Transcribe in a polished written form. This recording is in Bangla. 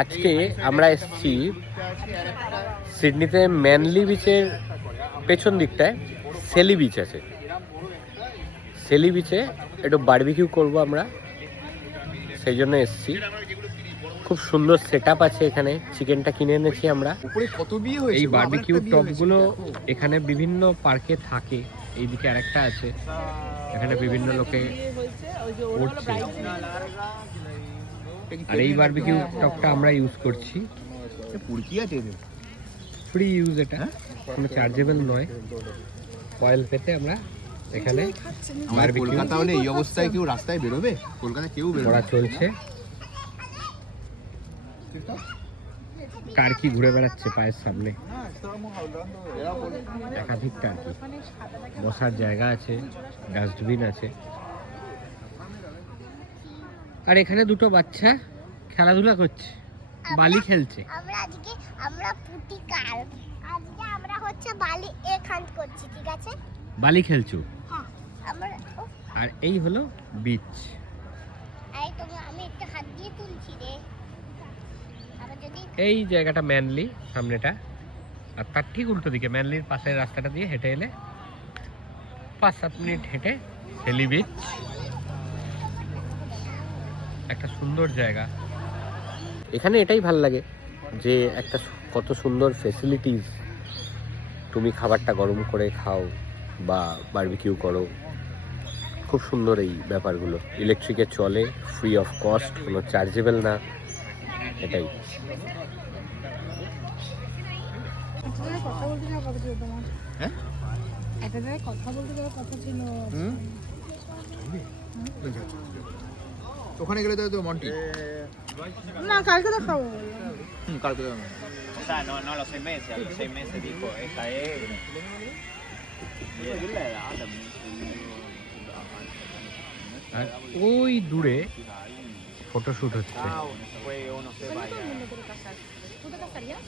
আজকে আমরা এসেছি সিডনিতে ম্যানলি বিচের পেছন দিকটায় সেলি বিচ আছে। সেলি বিচে একটু বারবিকিউ করব আমরা, সেই জন্য এসেছি। খুব সুন্দর সেট আপ আছে এখানে। চিকেনটা কিনে এনেছি আমরা। এই বারবিকিউ টপগুলো এখানে বিভিন্ন পার্কে থাকে। এইদিকে আরেকটা আছে, এখানে বিভিন্ন লোকে করছে। আর এই বারবিকিউ টপটা আমরা ইউজ করছি, ফ্রি ইউজ, এটা কোনো চার্জেবল নয়। অয়েল পেতে আমরা এখানে কলকাতা হলে এই অবস্থায় কেউ রাস্তায় বেরোবে? কলকাতা কেউ বেরোবে চলছে। টার্কি ঘুরে বেড়াচ্ছে পায়ের সামনে, একাধিক টার্কি। বসার জায়গা আছে, ডাস্টবিন আছে। আর এখানে দুটো বাচ্চা খেলাধুলা করছে, বালি খেলছে। আমরা পুটি কাল আজকে আমরা হচ্ছে বালি এখান করছি, ঠিক আছে? বালি খেলছো? হ্যাঁ আমরা। আর এই হলো বিচ। এই তো আমি একটা হাত দিয়ে তুলছি রে। আবার যদি এই জায়গাটা ম্যানলি সামনেটা, আর তার ঠিক উল্টো দিকে ম্যানলির পাশের রাস্তাটা দিয়ে হেঁটে এলে 5-7 মিনিট হেঁটে সেলি বিচ। একটা সুন্দর জায়গা। এখানে এটাই ভাল লাগে যে একটা কত সুন্দর ফেসিলিটিস। তুমি খাবারটা গরম করে খাও বা বারবিকিউ করো, খুব সুন্দর এই ব্যাপারগুলো। ইলেকট্রিকে চলে, ফ্রি অফ কস্ট, কোনো চার্জেবল না। এটাই কথা বলতে যাওয়ার কথা ছিল তোমার। হ্যাঁ, একটা জায়গায় কথা বলতে যাওয়ার কথা ছিল। ওখানে গেলে তো মন্টি। না, কালকে দেখাবো। কালকে O sea, no a los 6 meses, a los 6 meses dijo, esta es... Y es la edad también. আর ওই দূরে ফটোশুট হচ্ছে। Ah, fue uno se vaya. ¿Tú te casarías?